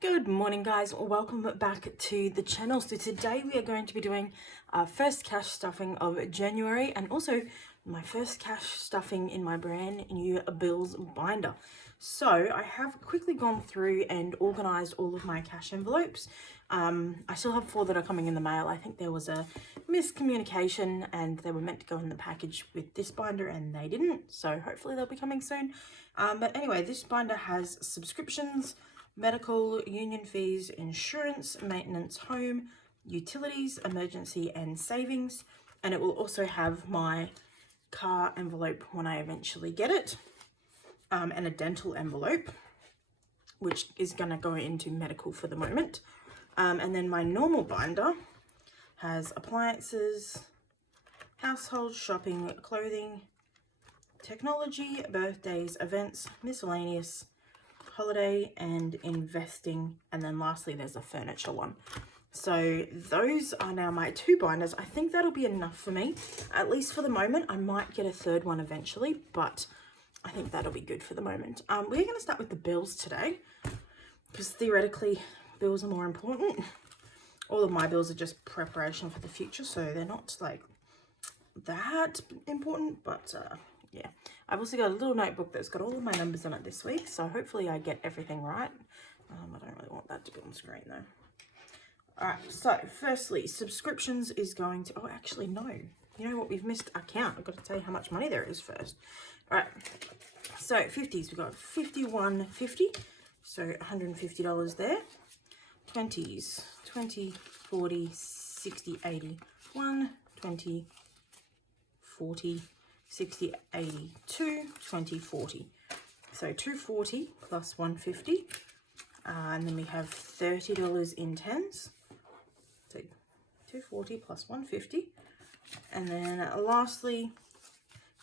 Good morning, guys. Welcome back to the channel. So today we are going to be doing our first cash stuffing of January and also my first cash stuffing in my brand new bills binder. So I have quickly gone through and organized all of my cash envelopes. I still have 4 that are coming in the mail. I think there was a miscommunication and they were meant to go in the package with this binder and they didn't. So hopefully they'll be coming soon. But anyway, this binder has subscriptions, medical, union fees, insurance, maintenance, home, utilities, emergency and savings. And it will also have my car envelope when I eventually get it, and a dental envelope, which is going to go into medical for the moment. And then my normal binder has appliances, household, shopping, clothing, technology, birthdays, events, miscellaneous, holiday and investing, and then lastly there's a furniture one. So those are now my 2 binders. I think that'll be enough for me, at least for the moment. I might get a 3rd one eventually, but I think that'll be good for the moment. We're going to start with the bills today because theoretically bills are more important. All of my bills are just preparation for the future, so they're not like that important, but yeah. I've also got a little notebook that's got all of my numbers in it this week, so hopefully I get everything right. I don't really want that to be on the screen though. Alright, so firstly, subscriptions is going to, oh actually no, you know what, we've missed a count. I've got to tell you how much money there is first. Alright, so 50s, we've got 51.50, so $150 there. 20s, 20, 40, 60, 80, 1, 20, 40, 60, 80, 2, 20, 40. So 240 plus 150. And then we have $30 in tens. So 240 plus 150. And then lastly,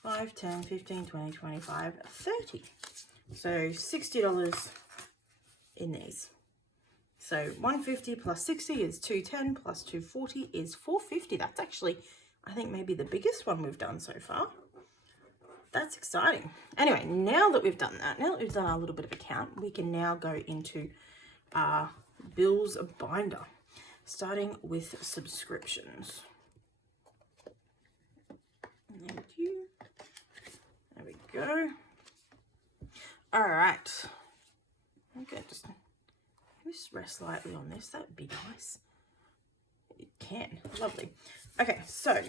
5, 10, 15, 20, 25, 30. So $60 in these. So 150 plus 60 is 210 plus 240 is 450. That's actually, I think, maybe the biggest one we've done so far. That's exciting. Anyway, now that we've done that, now that we've done our little bit of a count, we can now go into our bills binder, starting with subscriptions. Thank you. There we go. All right. Okay, just rest lightly on this. That would be nice. It can. Lovely. Okay, so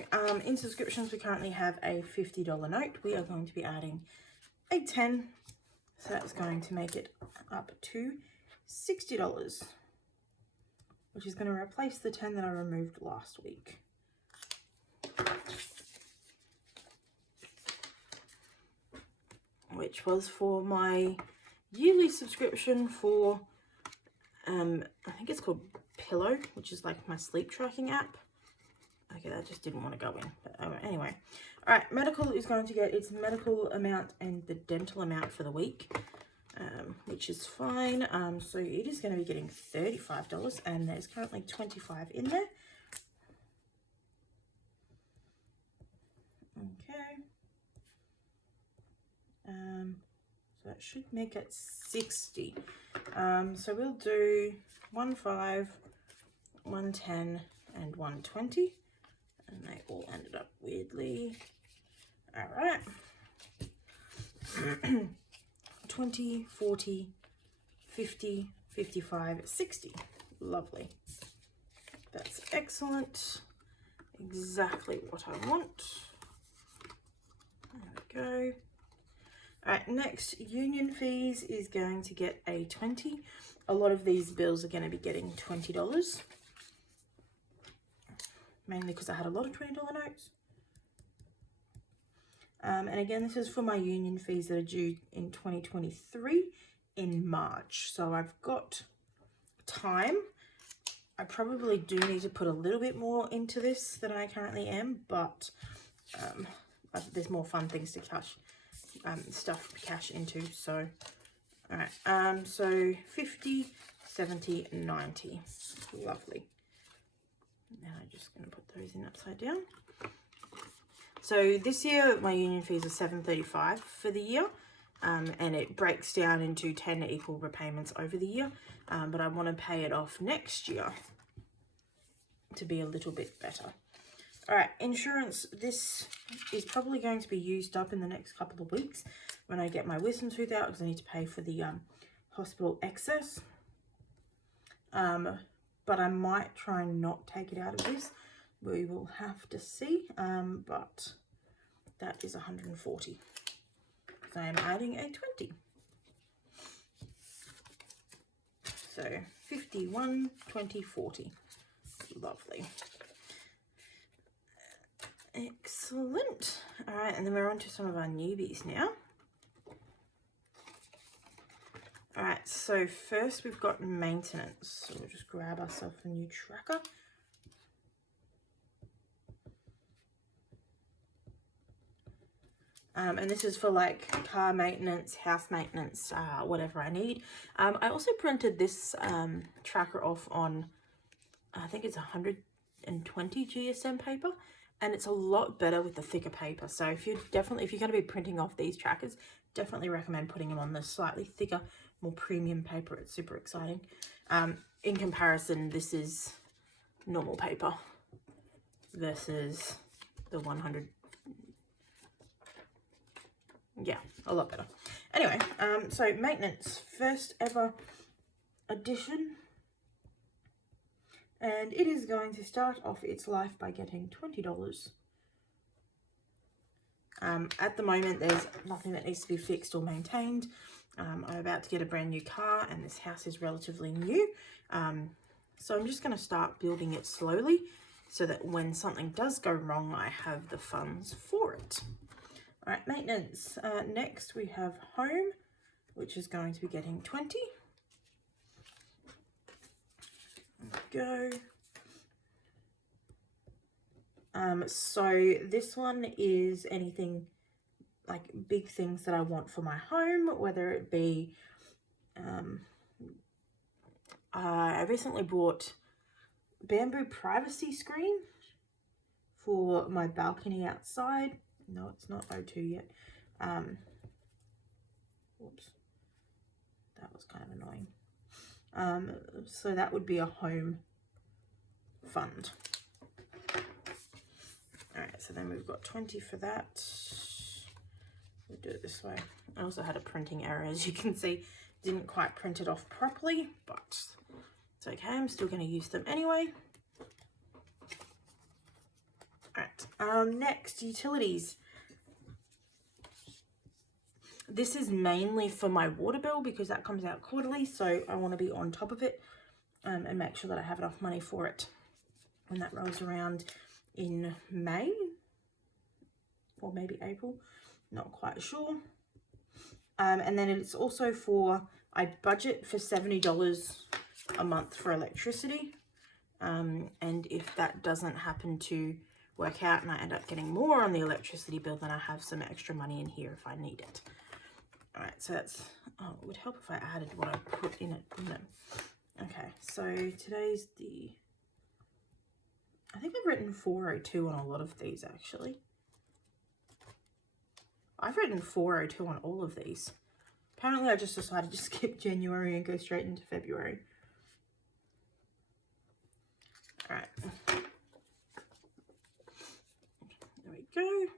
in subscriptions we currently have a $50 note. We are going to be adding a 10, so that's going to make it up to $60, which is going to replace the 10 that I removed last week. Which was for my yearly subscription for I think it's called Pillow, which is like my sleep tracking app. Okay, that just didn't want to go in. But anyway. All right, medical is going to get its medical amount and the dental amount for the week, which is fine. So it is going to be getting $35, and there's currently 25 in there. Okay. So that should make it 60. So we'll do 15, 110, and 120. And they all ended up weirdly. All right. 20, 40, 50, 55, 60. Lovely. That's excellent. Exactly what I want. There we go. All right, next, union fees is going to get a 20. A lot of these bills are going to be getting $20. Mainly because I had a lot of $20 notes. And again, this is for my union fees that are due in 2023 in March. So I've got time. I probably do need to put a little bit more into this than I currently am, but there's more fun things to stuff cash into. So, all right. So 50, 70, 90. Lovely. Now I'm just going to put those in upside down. So this year my union fees are $735 for the year. and it breaks down into 10 equal repayments over the year, but I want to pay it off next year to be a little bit better. All right, insurance. This is probably going to be used up in the next couple of weeks when I get my wisdom tooth out, because I need to pay for the hospital excess. But I might try and not take it out of this. We will have to see, but that is 140. So I'm adding a 20. So 51, 20, 40. Lovely. Excellent. All right, and then we're on to some of our newbies now. All right, so first we've got maintenance. So we'll just grab ourselves a new tracker. And this is for like car maintenance, house maintenance, whatever I need. I also printed this tracker off on, I think it's 120 GSM paper, and it's a lot better with the thicker paper. So if you're going to be printing off these trackers, definitely recommend putting them on the slightly thicker, more premium paper. It's super exciting. In comparison, this is normal paper versus the 100. Yeah, a lot better. Anyway, so maintenance, first ever edition, and it is going to start off its life by getting $20. At the moment, there's nothing that needs to be fixed or maintained. I'm about to get a brand new car, and this house is relatively new. So I'm just going to start building it slowly so that when something does go wrong, I have the funds for it. All right, maintenance. Next, we have home, which is going to be getting 20. Go. So this one is anything like big things that I want for my home, whether it be, I recently bought bamboo privacy screen for my balcony outside. No, it's not O2 yet. Whoops. That was kind of annoying. So that would be a home fund. All right, so then we've got 20 for that. We'll do it this way. I also had a printing error, as you can see. Didn't quite print it off properly, but it's okay. I'm still going to use them anyway. All right, next, utilities. This is mainly for my water bill because that comes out quarterly, so I want to be on top of it and make sure that I have enough money for it when that rolls around in May or maybe April, not quite sure. And then it's also for, I budget for $70 a month for electricity, and if that doesn't happen to work out and I end up getting more on the electricity bill, then I have some extra money in here if I need it. All right, so that's, oh, it would help if I added what I put in it. No. Okay, so today's the, I think I've written 402 on a lot of these actually. I've written 402 on all of these. Apparently I just decided to skip January and go straight into February. All right. There we go.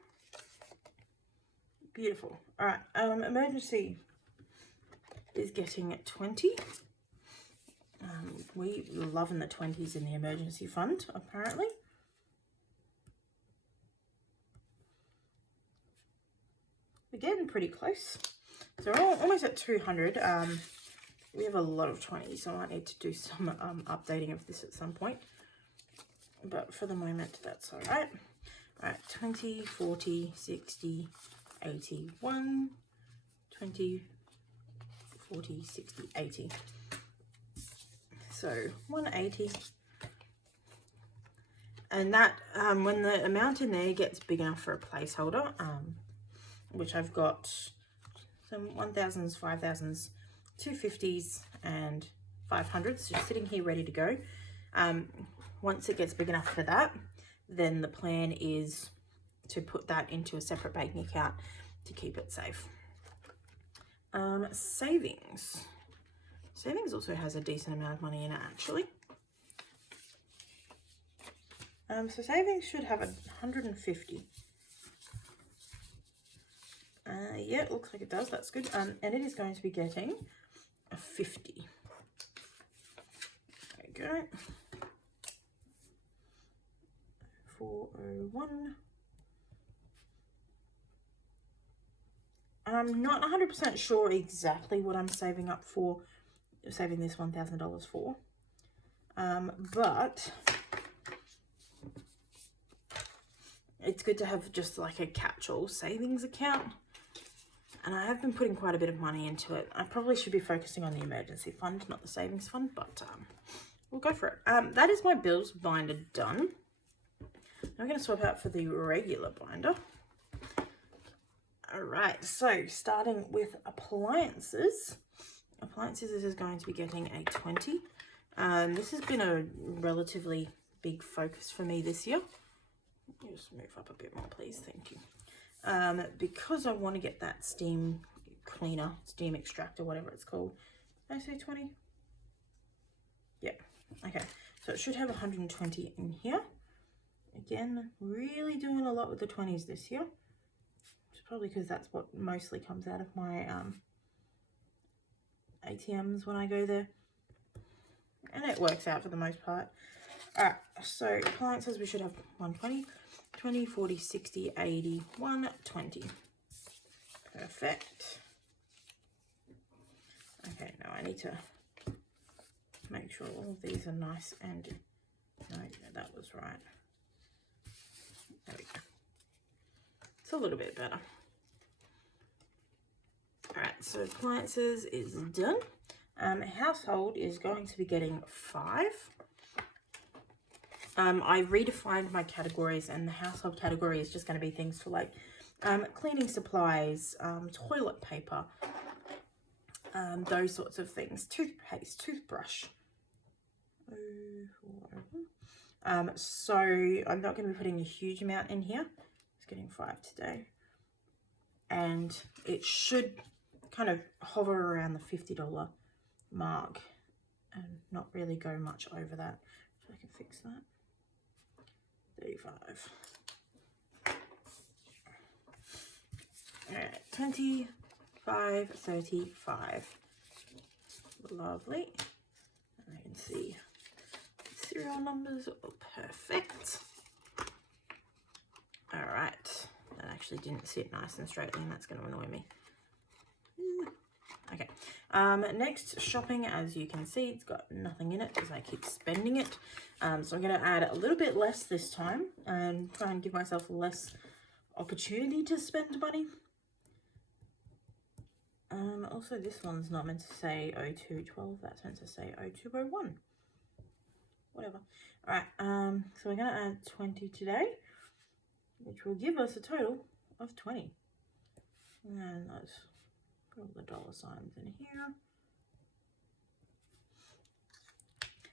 Beautiful. All right, emergency is getting at 20. We loving the 20s in the emergency fund, apparently. We're getting pretty close. So we're almost at 200. We have a lot of 20s, so I might need to do some updating of this at some point. But for the moment, that's all right. All right, 20, 40, 60, 80, 1, 20, 40, 60, 80. So 180. And that, when the amount in there gets big enough for a placeholder, which I've got some 1000s, 5000s, 250s, and 500s just sitting here ready to go. Once it gets big enough for that, then the plan is to put that into a separate banking account to keep it safe. Savings. Savings also has a decent amount of money in it, actually. So savings should have 150. Yeah, it looks like it does. That's good. And it is going to be getting a 50. There we go. 401. I'm not 100% sure exactly what I'm saving up for, saving this $1,000 for. But it's good to have just like a catch-all savings account. And I have been putting quite a bit of money into it. I probably should be focusing on the emergency fund, not the savings fund, but we'll go for it. That is my bills binder done. Now I'm going to swap out for the regular binder. All right, so starting with appliances. Appliances is going to be getting a 20. This has been a relatively big focus for me this year. Just move up a bit more, please. Thank you. Because I want to get that steam cleaner, steam extractor, whatever it's called. Did I say 20? Yeah. Okay. So it should have 120 in here. Again, really doing a lot with the 20s this year. It's probably because that's what mostly comes out of my ATMs when I go there. And it works out for the most part. Alright, so appliances we should have 120, 20, 40, 60, 80, 120. Perfect. Okay, now I need to make sure all of these are nice and... No, that was right. There we go. It's a little bit better. Alright, so appliances is done. Household is going to be getting 5. I redefined my categories, and the household category is just going to be things for like cleaning supplies, toilet paper, those sorts of things. Toothpaste, toothbrush. So I'm not going to be putting a huge amount in here. It's getting 5 today. And it should kind of hover around the $50 mark and not really go much over that. So I can fix that. 35. Alright, 25, 35. Lovely. And I can see serial numbers. Oh, perfect. Alright. That actually didn't sit nice and straightly, and that's going to annoy me. Okay. Next, shopping. As you can see, it's got nothing in it because I keep spending it. So I'm going to add a little bit less this time and try and give myself less opportunity to spend money. Also, this one's not meant to say 0212. That's meant to say 0201. Whatever. Alright, so we're going to add 20 today, which will give us a total of 20. And let's put all the dollar signs in here.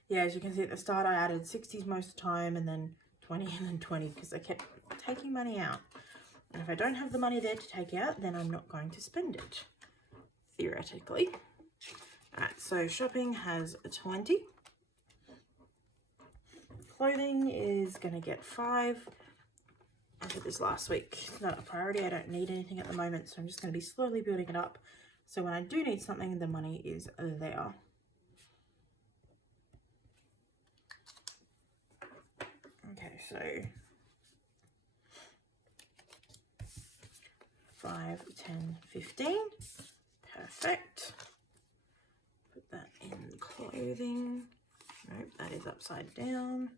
Yeah, as you can see at the start, I added 60s most of the time, and then 20, and then 20, because I kept taking money out. And if I don't have the money there to take out, then I'm not going to spend it, theoretically. Alright, so shopping has a 20. Clothing is going to get 5. I did this last week. It's not a priority. I don't need anything at the moment, so I'm just going to be slowly building it up. So when I do need something, the money is there. Okay, so 5, 10, 15. Perfect. Put that in clothing. Nope, that is upside down.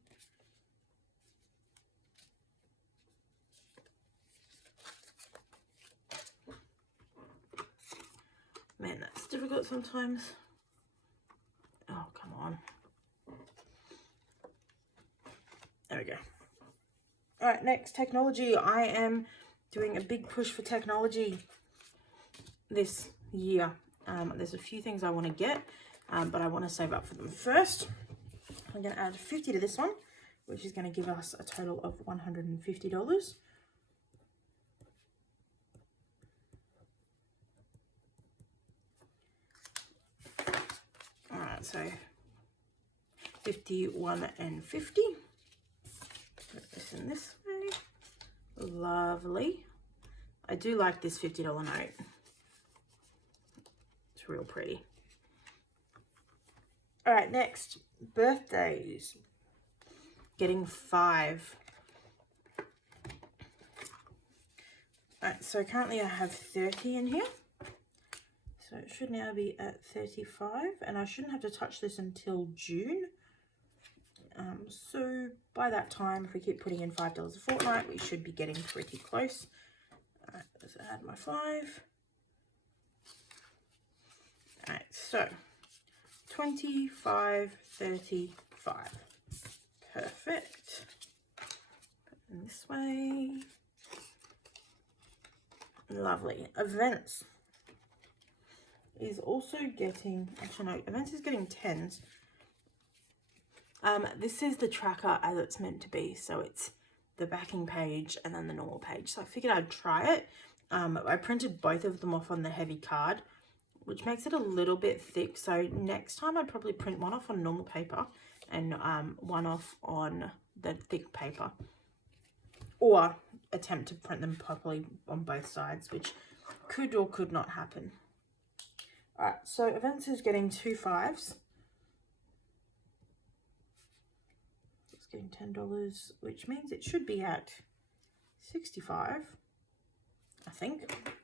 Man, that's difficult sometimes. Oh, come on. There we go. All right, next, technology. I am doing a big push for technology this year. There's a few things I want to get, but I want to save up for them first. I'm going to add 50 to this one, which is going to give us a total of $150. Alright, so 51 and 50. Put this in this way. Lovely. I do like this $50 note. It's real pretty. Alright, next, birthdays. Getting 5. Alright, so currently I have 30 in here. So it should now be at 35, and I shouldn't have to touch this until June. So by that time, if we keep putting in $5 a fortnight, we should be getting pretty close. Alright, let's add my 5. Alright, so 25, 35. Perfect. Put it in this way. Lovely. Events is also getting, actually no, events is getting 10s. This is the tracker as it's meant to be, so it's the backing page and then the normal page. So I figured I'd try it. I printed both of them off on the heavy card, which makes it a little bit thick. So next time I'd probably print one off on normal paper and one off on the thick paper, or attempt to print them properly on both sides, which could or could not happen. Alright, so events is getting 2 5s. It's getting $10, which means it should be at 65, I think.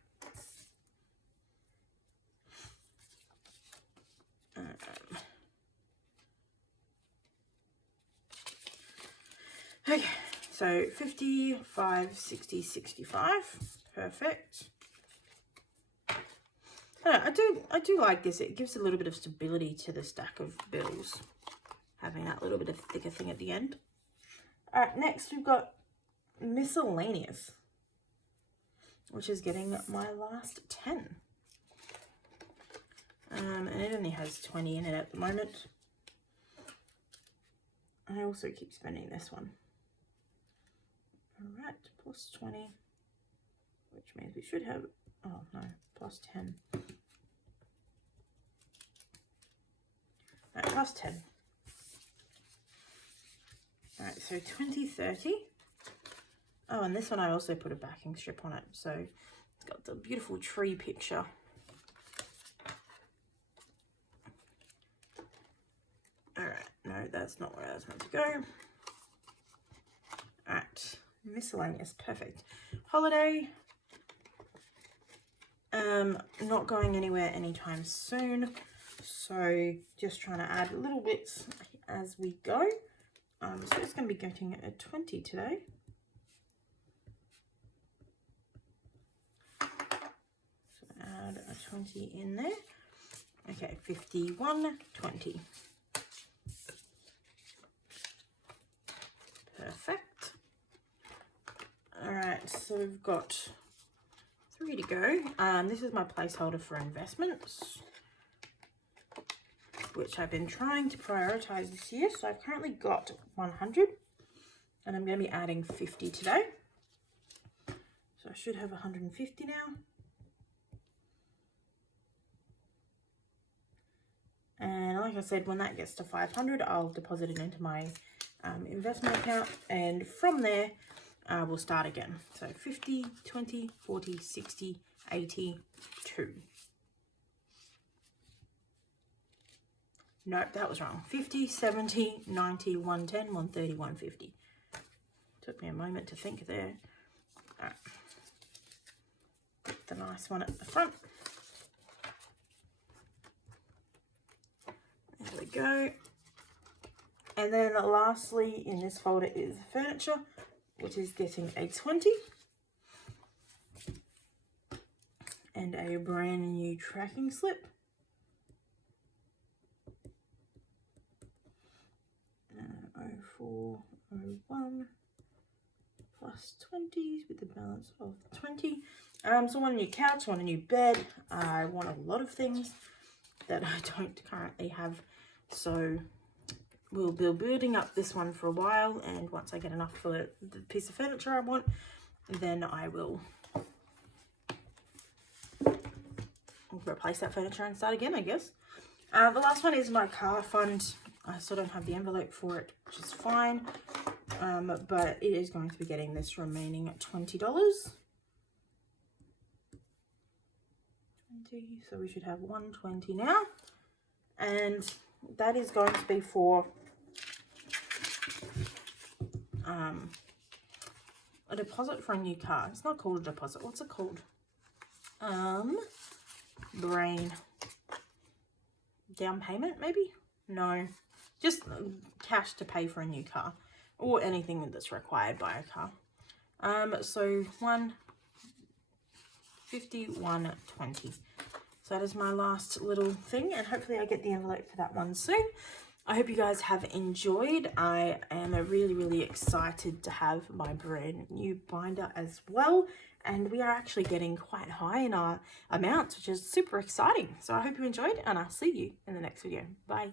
Okay, so 55, 60, 65. Perfect. I do like this. It gives a little bit of stability to the stack of bills, having that little bit of thicker thing at the end. All right, next we've got Miscellaneous, which is getting my last 10. And it only has 20 in it at the moment. I also keep spending this one. All right, plus 20, which means we should have, oh no, plus 10. All right, plus 10. All right, so 20, 30. Oh, and this one I also put a backing strip on it, so it's got the beautiful tree picture. All right, no, that's not where I was meant to go. All right, Miscellaneous, perfect. Holiday. Not going anywhere anytime soon, so just trying to add little bits as we go. So it's going to be getting a 20 today. So add a 20 in there. Okay, 51, 20. Perfect. All right, so we've got 3 to go. This is my placeholder for investments, which I've been trying to prioritize this year. So I've currently got 100, and I'm going to be adding 50 today. So I should have 150 now. And like I said, when that gets to 500, I'll deposit it into my investment account, and from there we'll start again. So 50, 20, 40, 60, 80, 2. Nope, that was wrong. 50, 70, 90, 110, 130, 150. Took me a moment to think there. All right. Put the nice one at the front. There we go. And then lastly in this folder is furniture, which is getting a 20. And a brand new tracking slip. 0401 plus 20s with the balance of 20. So I want a new couch, I want a new bed, I want a lot of things that I don't currently have. So we'll be building up this one for a while, and once I get enough for the piece of furniture I want, then I will replace that furniture and start again, I guess. The last one is my car fund. I still don't have the envelope for it, which is fine. But it is going to be getting this remaining $20. 20, so we should have 120 now. And that is going to be for a deposit for a new car. It's not called a deposit. What's it called? Brain. Down payment, maybe? No. Just cash to pay for a new car. Or anything that's required by a car. So 150, 120. So that is my last little thing, and hopefully I get the envelope for that one soon. I hope you guys have enjoyed. I am really excited to have my brand new binder as well. And we are actually getting quite high in our amounts, which is super exciting. So I hope you enjoyed, and I'll see you in the next video. Bye.